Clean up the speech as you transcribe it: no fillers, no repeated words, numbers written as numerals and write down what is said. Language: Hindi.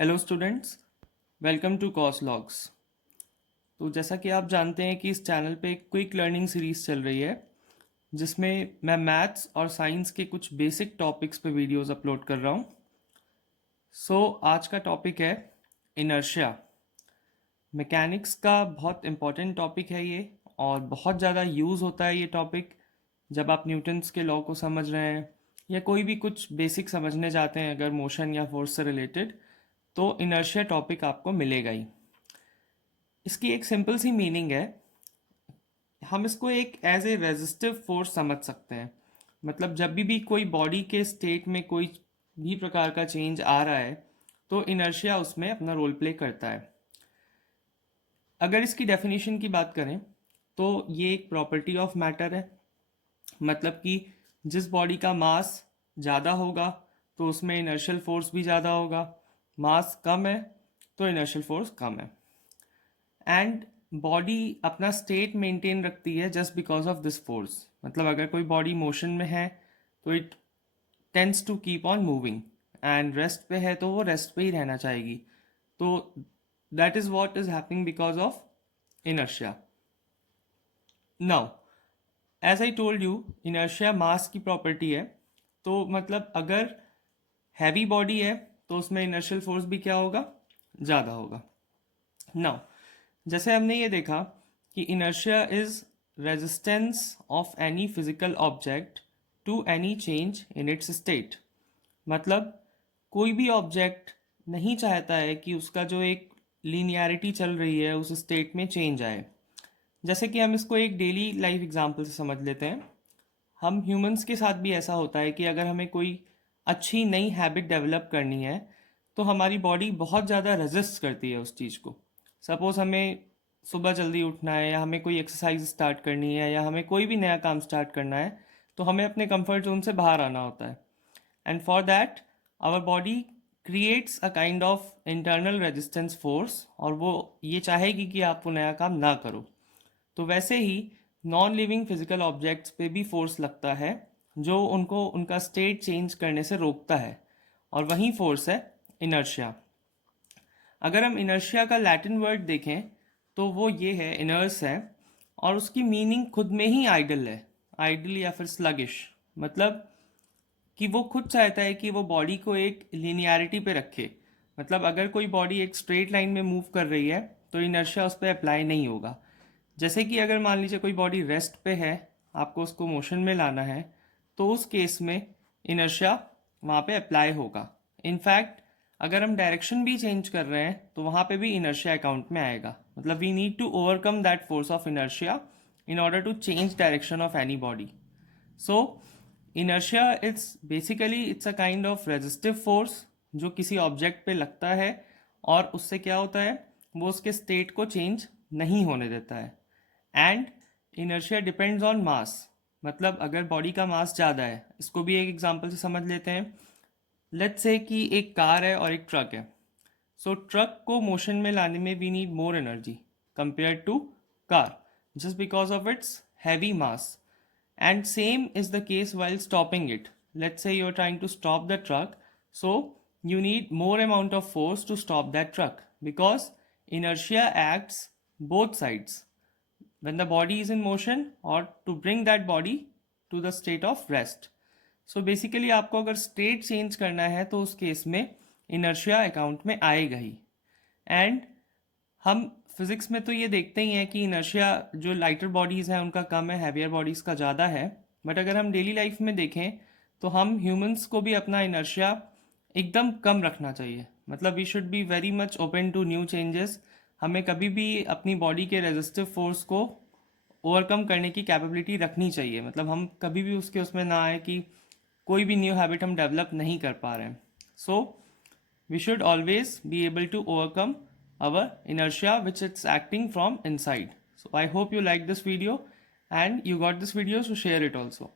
Hello students, welcome to cos logs. तो जैसा कि आप जानते हैं कि इस चैनल पे एक क्विक लर्निंग सीरीज चल रही है जिसमें मैं मैथ्स और साइंस के कुछ बेसिक टॉपिक्स पे वीडियोस अपलोड कर रहा हूँ। आज का टॉपिक है इनर्शिया। मैकेनिक्स का बहुत इम्पॉर्टेंट टॉपिक है ये, और बहुत ज़्यादा यूज़ होता है ये टॉपिक जब आप न्यूटन्स के लॉ को समझ रहे हैं या कोई भी कुछ बेसिक समझने जाते हैं अगर मोशन या फोर्स से रिलेटेड, तो इनर्शिया टॉपिक आपको मिलेगा ही। इसकी एक सिंपल सी मीनिंग है, हम इसको एक एज ए रेजिस्टिव फोर्स समझ सकते हैं। मतलब जब भी कोई बॉडी के स्टेट में कोई भी प्रकार का चेंज आ रहा है तो इनर्शिया उसमें अपना रोल प्ले करता है। अगर इसकी डेफिनेशन की बात करें तो ये एक प्रॉपर्टी ऑफ मैटर है। मतलब कि जिस बॉडी का मास ज़्यादा होगा तो उसमें इनर्शियल फोर्स भी ज़्यादा होगा, मास कम है तो इनर्शियल फोर्स कम है। एंड बॉडी अपना स्टेट मेंटेन रखती है just because of this force. मतलब अगर कोई बॉडी मोशन में है तो it tends to keep on moving, and rest पे है तो वो रेस्ट पे ही रहना चाहेगी। तो that is what is happening because of inertia. Now as I told you, inertia mass की प्रॉपर्टी है। तो मतलब अगर हैवी बॉडी है तो उसमें इनर्शियल फोर्स भी क्या होगा, ज़्यादा होगा। नाउ जैसे हमने ये देखा कि inertia is resistance of any physical object to any change in its state. मतलब कोई भी ऑब्जेक्ट नहीं चाहता है कि उसका जो एक लीनियरिटी चल रही है उस स्टेट में चेंज आए। जैसे कि हम इसको एक डेली लाइफ एग्जांपल से समझ लेते हैं। हम ह्यूमंस के साथ भी ऐसा होता है कि अगर हमें कोई अच्छी नई हैबिट डेवलप करनी है तो हमारी बॉडी बहुत ज़्यादा रेजिस्ट करती है उस चीज़ को। सपोज़ हमें सुबह जल्दी उठना है, या हमें कोई एक्सरसाइज स्टार्ट करनी है, या हमें कोई भी नया काम स्टार्ट करना है, तो हमें अपने कंफर्ट जोन से बाहर आना होता है। And for that our body creates a kind of internal resistance force, और वो ये चाहेगी कि आप वो नया काम ना करो। तो वैसे ही नॉन लिविंग फिजिकल ऑब्जेक्ट्स पे भी फोर्स लगता है जो उनको उनका स्टेट चेंज करने से रोकता है, और वही फोर्स है इनर्शिया। अगर हम इनर्शिया का लैटिन वर्ड देखें तो वो ये है, इनर्स है, और उसकी मीनिंग खुद में ही आइडल है। आइडल या फिर स्लगिश। मतलब कि वो खुद चाहता है कि वो बॉडी को एक लिनियरिटी पे रखे। मतलब अगर कोई बॉडी एक स्ट्रेट लाइन में मूव कर रही है तो इनर्शिया उस पर अप्लाई नहीं होगा। जैसे कि अगर मान लीजिए कोई बॉडी रेस्ट पे है, आपको उसको मोशन में लाना है, तो उस केस में इनर्शिया वहाँ पे अप्लाई होगा। इनफैक्ट अगर हम डायरेक्शन भी चेंज कर रहे हैं तो वहाँ पे भी इनर्शिया अकाउंट में आएगा। मतलब we need to overcome that force of inertia in order to change direction of any body. So inertia it's basically it's a kind of resistive force जो किसी ऑब्जेक्ट पे लगता है, और उससे क्या होता है, वो उसके स्टेट को चेंज नहीं होने देता है। एंड इनर्शिया डिपेंड्स ऑन मास। मतलब अगर बॉडी का मास ज़्यादा है, इसको भी एक एग्जांपल से समझ लेते हैं। लेट्स से कि एक कार है और एक ट्रक है। सो ट्रक को मोशन में लाने में we need more energy compare to car, just because of its heavy mass. And same is the case while stopping it. Let's say you're trying to stop the truck, so you need more amount of force to stop that truck because inertia acts both sides when the body is in motion or to bring that body to the state of rest. So basically आपको अगर स्टेट चेंज करना है तो उस केस में इनर्शिया अकाउंट में आएगा ही। एंड हम फिजिक्स में तो ये देखते ही हैं कि इनर्शिया जो लाइटर बॉडीज़ हैं उनका कम है, हैवियर बॉडीज़ का ज़्यादा है। बट अगर हम डेली लाइफ में देखें तो हम ह्यूमंस को भी अपना इनर्शिया एकदम कम रखना चाहिए। मतलब we should be very much open to new changes. हमें कभी भी अपनी बॉडी के रेजिस्टिव फोर्स को ओवरकम करने की कैपेबिलिटी रखनी चाहिए। मतलब हम कभी भी उसके उसमें ना आए कि कोई भी न्यू हैबिट हम डेवलप नहीं कर पा रहे हैं। सो we should always be able to overcome our inertia which it's acting from inside. So I hope you like this video and you got this video, so share it also.